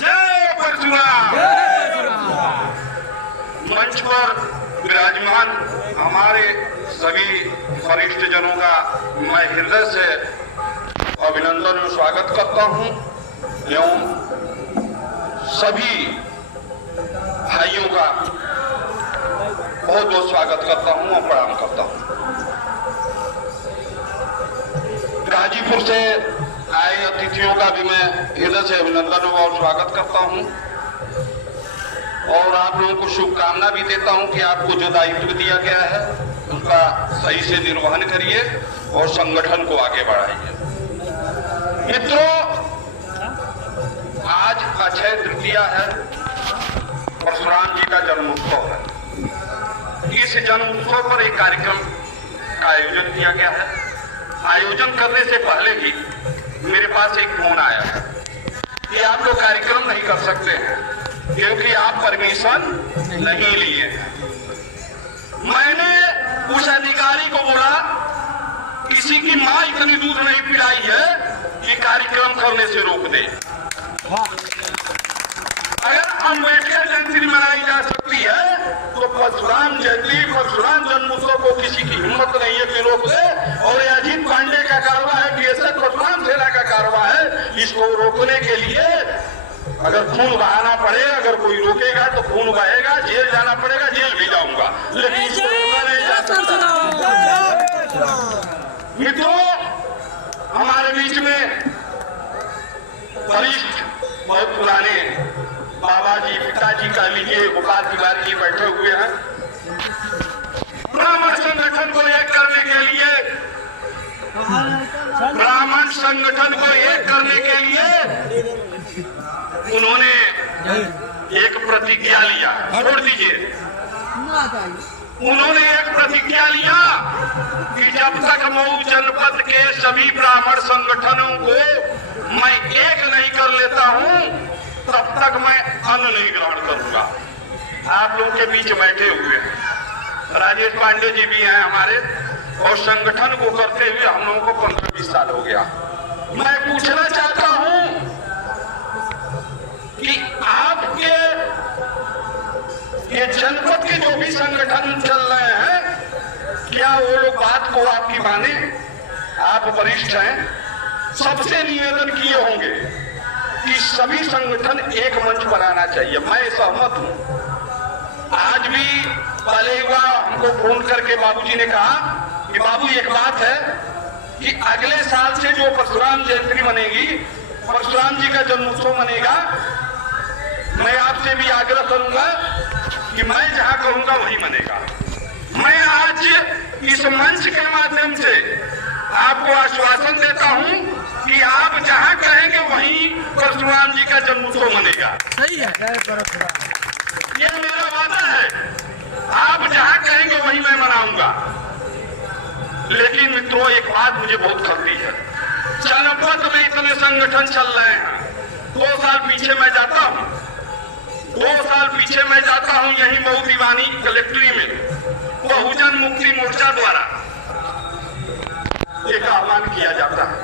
जय परशुराम। मंच पर विराजमान हमारे सभी वरिष्ठ जनों का मैं हृदय से अभिनंदन और स्वागत करता हूं एवं सभी भाइयों का बहुत बहुत स्वागत करता हूं और प्रणाम करता हूं। गाजीपुर से आए अतिथियों का भी मैं हृदय से अभिनंदन और स्वागत करता हूं और आप लोगों को शुभकामना भी देता हूं कि आपको जो दायित्व दिया गया है उसका सही से निर्वहन करिए और संगठन को आगे बढ़ाइए। मित्रों, आज अक्षय तृतीया है, परशुराम जी का जन्मोत्सव है। इस जन्मोत्सव पर एक कार्यक्रम का आयोजन किया गया है। आयोजन करने से पहले भी मेरे पास एक फोन आया है कि आप लोग कार्यक्रम नहीं कर सकते हैं क्योंकि आप परमिशन नहीं लिए हैं। मैंने उस अधिकारी को बोला, किसी की मां इतनी दूध नहीं पिलाई है कि कार्यक्रम करने से रोक दे। अगर अम्बेडकर जयंती मनाई जा सकती है तो परशुराम जयंती, परशुराम जन्मोत्सव को किसी की हिम्मत नहीं है कि रोक दे। और अजीत पांडे का कारवा है, बीएसएफ परशुराम सेना का कारवा है। इसको रोकने के लिए अगर खून बहाना पड़े, अगर कोई रोकेगा तो खून बहेगा, जेल जाना पड़ेगा, जेल भी जाऊंगा, लेकिन इसको रोका नहीं जा सकता। मित्रों, हमारे बीच में वरिष्ठ बहुत पुराने बाबा जी, पिताजी का लीजिए, गोपाल तिवारी जी बैठे हुए हैं। ब्राह्मण संगठन को एक करने के लिए, ब्राह्मण संगठन को एक करने के लिए उन्होंने एक प्रतिज्ञा लिया। छोड़ दीजिए, उन्होंने एक प्रतिज्ञा लिया कि जब तक मऊ जनपद के सभी ब्राह्मण संगठनों को मैं एक नहीं कर लेता हूं तब तक मैं अन्न नहीं ग्रहण करूंगा। आप लोगों के बीच बैठे हुए हैं, राजेश पांडे जी भी हैं हमारे, और संगठन को करते हुए हम लोगों को 15-20 साल हो गया। मैं पूछना चाहता हूं कि आपके ये जनपद के जो भी संगठन चल रहे हैं, क्या वो लोग बात को आपकी माने? आप वरिष्ठ हैं, सबसे निवेदन किए होंगे कि सभी संगठन एक मंच पर आना चाहिए। मैं सहमत हूं। आज भी पहले हुआ, हमको फोन करके बाबूजी ने कहा कि बाबू एक बात है कि अगले साल से जो परशुराम जयंती मनेगी, परशुराम जी का जन्मोत्सव मनेगा, मैं आपसे भी आग्रह करूंगा कि मैं जहां कहूंगा वही मनेगा। मैं आज इस मंच के माध्यम से आपको आश्वासन देता हूं कि आप जहां कहेंगे वहीं परशुराम जी का जन्मोत्सव मनेगा। सही है, ये मेरा वादा है। आप जहां कहेंगे वहीं मैं मनाऊंगा। लेकिन मित्रों, एक बात मुझे बहुत खलती है, जनपद में इतने संगठन चल रहे हैं। 2 साल पीछे मैं जाता हूं, 2 साल पीछे मैं जाता हूं, यही मऊ दीवानी कलेक्ट्री में बहुजन मुक्ति मोर्चा द्वारा एक आह्वान किया जाता है।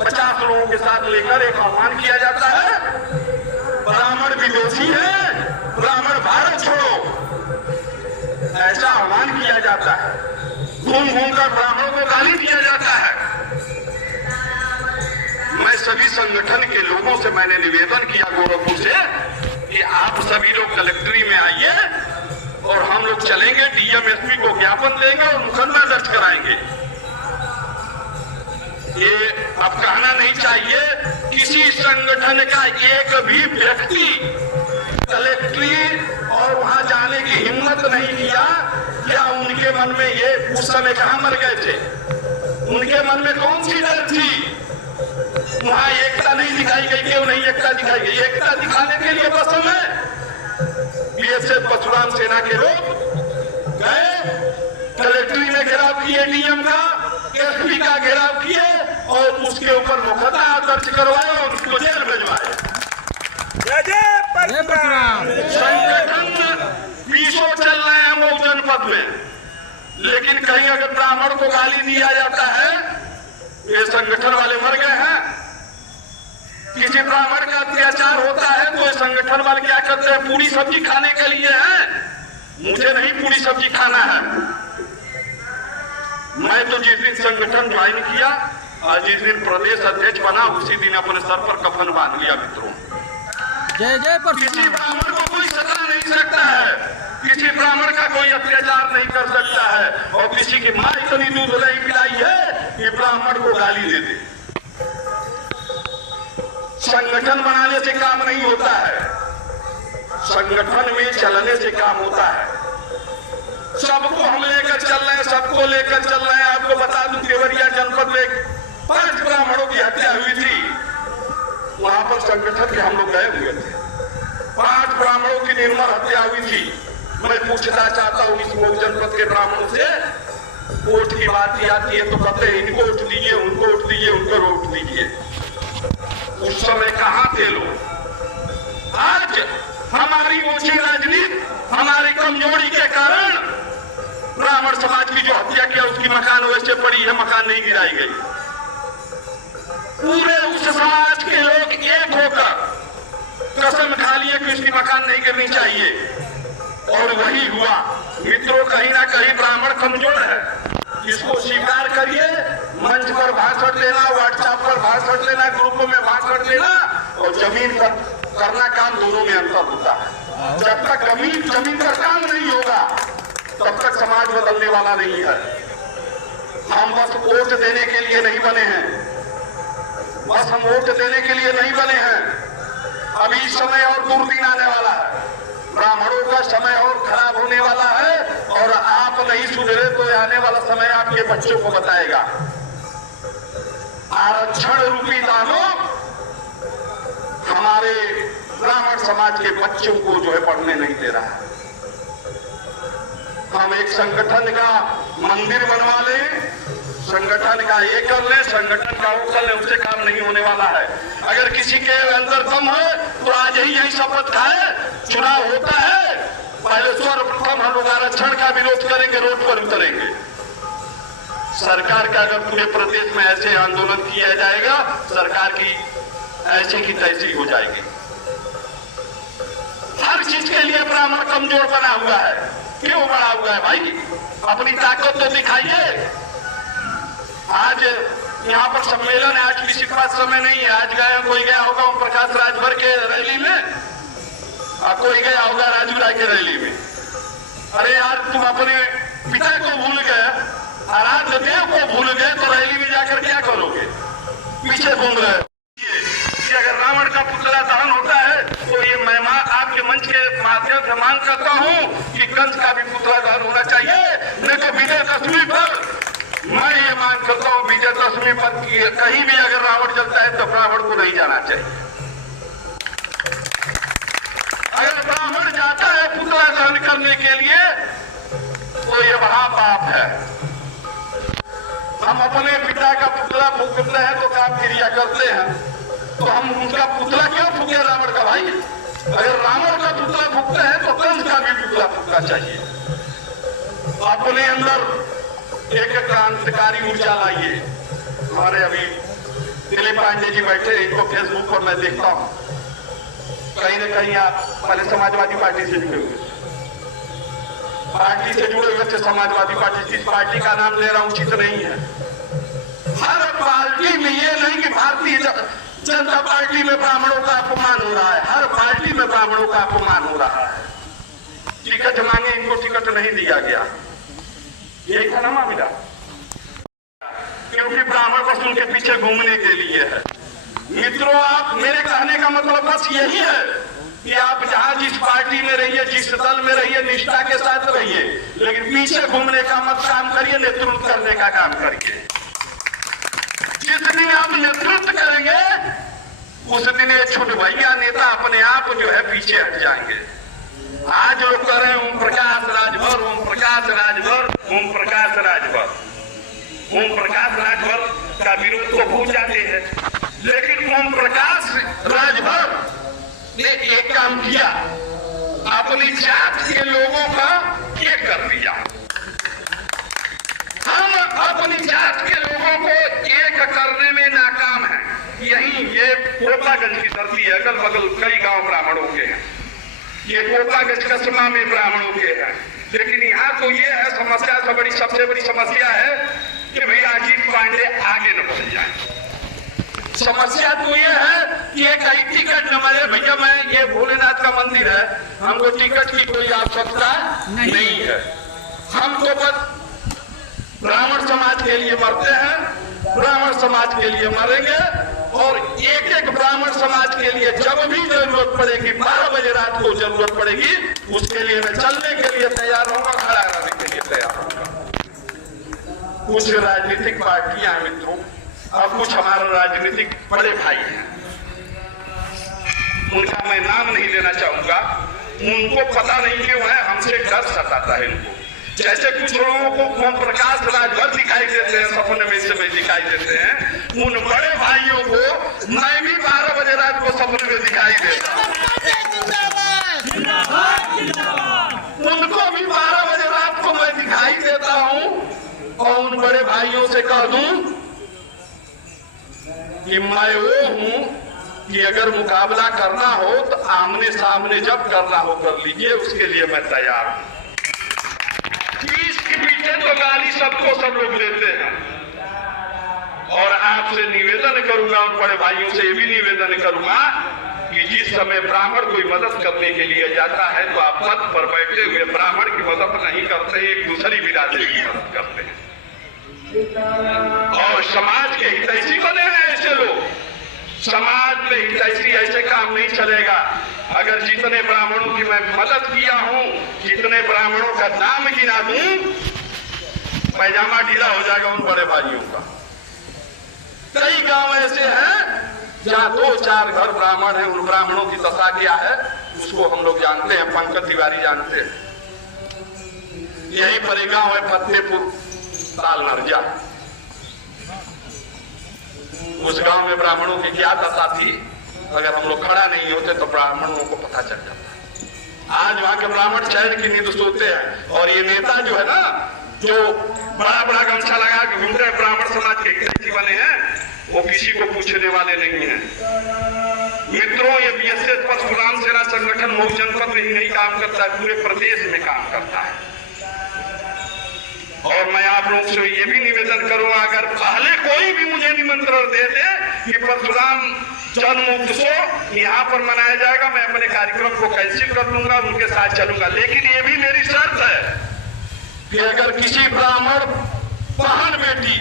50 लोगों के साथ लेकर एक आह्वान किया जाता है, ब्राह्मण विदेशी है, ब्राह्मण भारत छोड़ो, ऐसा आह्वान किया जाता है। घूम घूम कर ब्राह्मणों को गाली दिया जाता है। मैं सभी संगठन के लोगों से मैंने निवेदन किया गोरखपुर से कि आप सभी लोग कलेक्ट्री में आइए और हम लोग चलेंगे, डीएम एसपी को ज्ञापन देंगे और मुकदमा दर्ज कराएंगे। ये अब कहना नहीं चाहिए, किसी संगठन का एक भी व्यक्ति कलेक्ट्री और वहां जाने की हिम्मत नहीं किया। क्या उनके मन में ये, उस समय कहां मर गए थे, उनके मन में कौन सी डर थी? वहां एकता नहीं दिखाई गई, क्यों नहीं एकता दिखाई गई? एकता दिखाने के लिए बस में बीएसएफ परशुराम सेना के लोग गए, कलेक्ट्री में घेराव किए, डीएम का, एसपी का घेराव किए और उसके ऊपर मुकदमा दर्ज करवाए और उसको जेल भिजवाए। संगठन पीछे चल रहे हैं मऊ जनपद में, लेकिन कहीं अगर ब्राह्मण को गाली दिया जाता है, ये संगठन वाले मर गए हैं, किसी संगठन वाले क्या करते हैं, पूरी सब्जी खाने के लिए है। मुझे नहीं पूरी सब्जी खाना है। मैं तो जिस दिन संगठन ज्वाइन किया और जिस दिन प्रदेश अध्यक्ष बना उसी दिन अपने सर पर कफन बांध लिया। मित्रों, जय जय किसी ब्राह्मण को कोई सता नहीं सकता है, किसी ब्राह्मण का कोई अत्याचार नहीं कर सकता है, और किसी की मां इतनी दूध नहीं पिलाई है कि ब्राह्मण को गाली दे दे। संगठन बनाने से काम नहीं होता है, संगठन में चलने से काम होता है। सबको हम लेकर चल रहे हैं, सबको लेकर चल रहे हैं। आपको बता दूं, देवरिया जनपद में 5 ब्राह्मणों की हत्या हुई थी। वहां पर संगठन के हम लोग गए हुए थे। 5 ब्राह्मणों की निर्मम हत्या हुई थी। मैं पूछना चाहता हूं इस मऊ जनपद के ब्राह्मणों से, वोट की बात आती है तो कहते हैं इनको वोट दीजिए, उनको वोट दीजिए, उनको वोट दीजिए। उस समय कहां थे लोग? आज हमारी ऊंची राजनीति, हमारी कमजोरी के कारण ब्राह्मण समाज की जो हत्या किया उसकी मकान वैसे पड़ी है, मकान नहीं गिराई गई। पूरे उस समाज के लोग एक होकर कसम खा लिए कि उसकी मकान नहीं गिरनी चाहिए, और वही हुआ। मित्रों, कहीं ना कहीं ब्राह्मण कमजोर है, इसको स्वीकार करिए। मंच पर भाषण देना, व्हाट्सएप पर भाषण देना, ग्रुप में भाषण देना और जमीन पर करना, काम दोनों में अंतर होता है। जब तक जमीन पर काम नहीं होगा तब तक समाज बदलने वाला नहीं है। हम बस वोट देने के लिए नहीं बने हैं, बस हम वोट देने के लिए नहीं बने हैं। अभी समय और दुर्दिन आने वाला है, ब्राह्मणों का समय और खराब होने वाला है, और आप नहीं सुधरे तो आने वाला समय आपके बच्चों को बताएगा। आरक्षण रूपी दानव हमारे ब्राह्मण समाज के बच्चों को जो है पढ़ने नहीं दे रहा है। हम एक संगठन का मंदिर बनवा लें, संगठन का ये कर ले, संगठन का वो कर ले, उससे काम नहीं होने वाला है। अगर किसी के अंदर दम है तो आज ही यही शपथ खाए। चुनाव होता है, पहले सर्वप्रथम हम लोग आरक्षण का विरोध करेंगे, रोड पर उतरेंगे। सरकार का अगर पूरे प्रदेश में ऐसे आंदोलन किया जाएगा, सरकार की ऐसे की तैसी हो जाएगी। हर चीज के लिए ब्राह्मण कमजोर बना हुआ है। क्यों बना हुआ है भाई? अपनी ताकत तो दिखाइए। आज यहाँ पर सम्मेलन है, आज किसी के पास समय नहीं है। आज गए, कोई गया होगा ओम प्रकाश राजभर के रैली में, और कोई गया होगा राजू राय के रैली में। अरे यार, तुम अपने पिता को भूल गए, आराध्य देव को भूल गए, तो रैली में जाकर क्या करोगे? पीछे घूम रहे हो। अगर रावण का पुतला दहन होता है तो ये मैं आपके मंच के माध्यम से मांग करता हूँ कि कंस का भी पुतला दहन होना चाहिए। नहीं तो विजयदशमी पर मैं ये मांग करता हूँ, विजयदशमी पर कहीं भी अगर रावण जलता है तो रावण को नहीं जाना चाहिए। अगर ब्राह्मण जाता है पुतला दहन करने के लिए तो ये बड़ा पाप है। हम अपने पिता का पुतला फूकते हैं तो काम क्रिया करते हैं, तो हम उनका पुतला क्यों फूके रावण का? भाई, अगर रावण का पुतला फूकते हैं तो कंस का भी पुतला फूकना चाहिए। अपने अंदर एक क्रांतिकारी ऊर्जा लाइए। हमारे अभी दिलीप पांडे जी बैठे, इनको फेसबुक पर मैं देखता हूँ, कहीं न कहीं आप पहले समाजवादी पार्टी से जुड़े हुए, पार्टी से जुड़े हुए थे समाजवादी पार्टी। जिस पार्टी का नाम ले रहा हूं उचित नहीं है। हर पार्टी में ये नहीं कि भारतीय जनता पार्टी में ब्राह्मणों का अपमान हो रहा है, हर पार्टी में ब्राह्मणों का अपमान हो रहा है। टिकट मांगे, इनको टिकट नहीं दिया गया, यही था ना मामला। क्योंकि ब्राह्मण बस उनके पीछे घूमने के लिए है। मित्रों, आप, मेरे कहने का मतलब बस यही है कि आप जहां जिस पार्टी में रहिए, जिस दल में रहिए, निष्ठा के साथ रहिए, लेकिन पीछे घूमने का मत काम करिए, नेतृत्व करने का काम करिए। जिस दिन आप नेतृत्व करेंगे उस दिन ये छोटे भैया नेता अपने आप जो है पीछे हट जाएंगे। आज लोग कह रहे हैं ओम प्रकाश राजभर, ओम प्रकाश राजभर, ओम प्रकाश राजभर। ओम प्रकाश राजभर का विरोध तो भूल जाते हैं, लेकिन ओम प्रकाश राजभर ने एक काम किया, अपनी जात के लोगों का एक कर दिया। हम अपनी जात के लोगों को एक करने में नाकाम हैं। यही ये कोपागंज की धरती है, अगल बगल कई गांव ब्राह्मणों के हैं। ये कोपागंज कस्बा में ब्राह्मणों के हैं। लेकिन यहाँ तो ये है समस्या, सबसे बड़ी समस्या है कि भैया अजीत पांडे आगे न बढ़ जाए। समस्या तो ये है कि एक ही टिकट न मिले। भैया मैं ये भोलेनाथ का मंदिर है, हमको टिकट की कोई आवश्यकता नहीं है। हम तो बस ब्राह्मण समाज के लिए मरते हैं, ब्राह्मण समाज के लिए मरेंगे और एक एक ब्राह्मण समाज के लिए जब भी जरूरत पड़ेगी, 12 बजे रात को जरूरत पड़ेगी, उसके लिए मैं चलने के लिए तैयार रहूंगा, खड़ा रहने के लिए तैयार रहूंगा। कुछ राजनीतिक पार्टियां हैं मित्रों, और कुछ हमारे राजनीतिक बड़े भाई हैं, उनका मैं नाम नहीं लेना चाहूंगा। उनको पता नहीं क्यों है, हमसे डर सताता है इनको। जैसे कुछ लोगों को ओम प्रकाश राजभर दिखाई देते हैं, सपने में से दिखाई देते हैं, उन बड़े भाइयों को मैं भी 12 बजे रात को सपने में दिखाई देता हूं। उनको भी 12 बजे रात को मैं दिखाई देता हूं और उन बड़े भाइयों से कह दूं कि मैं वो हूं कि अगर मुकाबला करना हो तो आमने सामने जब करना हो कर लीजिए, उसके लिए मैं तैयार हूं। इसके पीछे तो गाली सबको सब लोग देते हैं। और आपसे निवेदन करूंगा, उन बड़े भाइयों से ये भी निवेदन करूंगा कि जिस समय ब्राह्मण कोई मदद करने के लिए जाता है तो आप पद पर बैठे हुए ब्राह्मण की मदद नहीं करते, एक दूसरी बिरादरी की मदद करते हैं। और समाज के हितैषी बने हैं ऐसे लोग। समाज में हितैषी ऐसे काम नहीं चलेगा। अगर जितने ब्राह्मणों की मैं मदद किया हूं, जितने ब्राह्मणों का नाम गिना दूं, पैजामा ढीला हो जाएगा उन बड़े भाइयों का। कई गांव ऐसे हैं जहां 2-4 घर ब्राह्मण हैं, उन ब्राह्मणों की दशा क्या है उसको हम लोग जानते हैं, पंकज तिवारी जानते हैं। यही पर एक गांव है फतेहपुर ताल नरजा। उस गांव में ब्राह्मणों की क्या दशा थी, अगर हम लोग खड़ा नहीं होते तो ब्राह्मणों को पता चल जाता। आज वहां के ब्राह्मण चैन की नींद सोते हैं। और ये नेता जो है ना, जो बड़ा बड़ा गमछा लगा के घूम रहे ब्राह्मण समाज के हितैषी बने हैं, वो किसी को पूछने वाले नहीं है। मित्रों, ये बीएसएस परशुराम सेना संगठन मऊ जनपद में ही नहीं काम करता है, पूरे प्रदेश में काम करता है। और मैं आप लोगों से ये भी निवेदन करूंगा, अगर पहले कोई भी मुझे निमंत्रण दे दे कि परशुराम जन्म उत्सव यहाँ पर मनाया जाएगा, मैं अपने कार्यक्रम को कैंसिल कर लूंगा, उनके साथ चलूंगा। लेकिन ये भी मेरी शर्त है कि अगर किसी ब्राह्मण बहन बेटी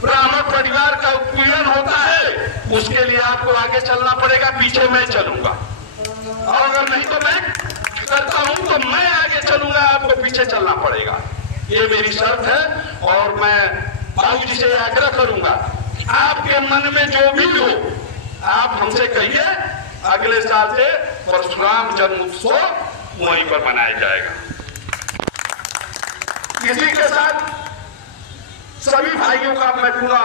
ब्राह्मण परिवार का उत्पीड़न होता है, उसके लिए आपको आगे चलना पड़ेगा, पीछे मैं चलूंगा। और अगर नहीं तो मैं करता हूं तो मैं आगे चलूंगा, आपको पीछे चलना पड़ेगा। ये मेरी शर्त है। और मैं बाबूजी से आग्रह करूंगा, आपके मन में जो भी हो आप हमसे कहिए, अगले साल से परशुराम जन्म उत्सव वहीं पर मनाया जाएगा। इसी के साथ सभी भाइयों का मैं पूरा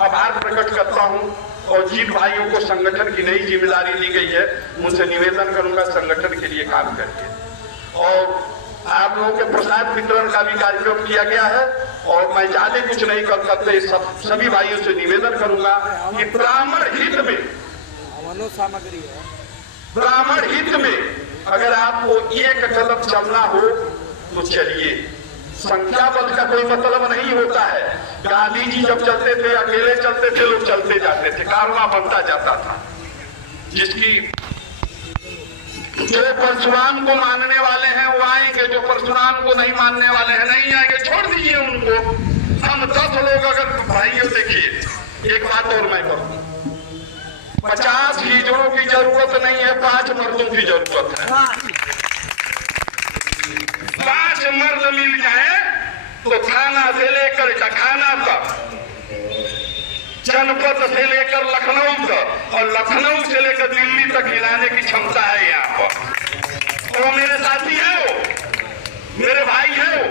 आभार प्रकट करता हूं। और जिन भाइयों को संगठन की नई जिम्मेदारी दी गई है, उनसे निवेदन करूंगा संगठन के लिए काम करिए। और आप लोगों के प्रसाद वितरण का भी कार्यक्रम किया गया है। और मैं ज्यादा कुछ नहीं कर सकते, सभी भाइयों से निवेदन करूंगा कि ब्राह्मण हित में, सामग्री है ब्राह्मण हित में अगर आपको एक कदम चलना हो तो चलिए। संख्या बल का कोई मतलब नहीं होता है। गांधी जी जब चलते थे, अकेले चलते थे, लोग चलते जाते थे, कारवां बनता जाता था। जो परशुराम को मानने वाले हैं वो आएंगे, जो परशुराम को नहीं मानने वाले हैं नहीं आएंगे, छोड़ दीजिए उनको। हम 10 लोग अगर भाइयों देखिए, एक बात और मैं कहूं, 50 हिजड़ों की जरूरत नहीं है, 5 मर्दों की जरूरत है। 5 मर्द मिल जाए तो थाना से लेकर डखाना तक, जनपद से लेकर लखनऊ तक और लखनऊ से लेकर दिल्ली तक हिलाने की क्षमता है यहाँ पर। तो मेरे साथी है, वो मेरे भाई है, वो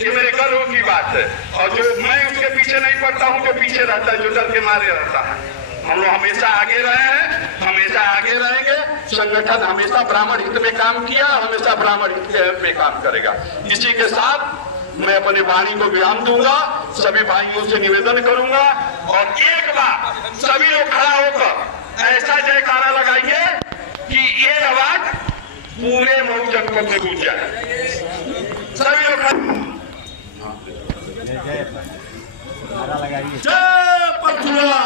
ये मेरे गर्व की बात है। और जो मैं उसके पीछे नहीं पड़ता हूँ, जो पीछे रहता है, जो डर के मारे रहता है। हम लोग हमेशा आगे रहे हैं, हमेशा आगे रहेंगे। संगठन हमेशा ब्राह्मण हित में काम किया, हमेशा ब्राह्मण हित में काम करेगा। इसी के साथ मैं अपनी वाणी को विराम दूंगा। सभी भाइयों से निवेदन करूंगा और एक बार सभी लोग खड़ा होकर ऐसा जयकारा लगाइए कि ये आवाज पूरे मऊ जनपद में गूंज जाए। सभी लोग जय पथुआ।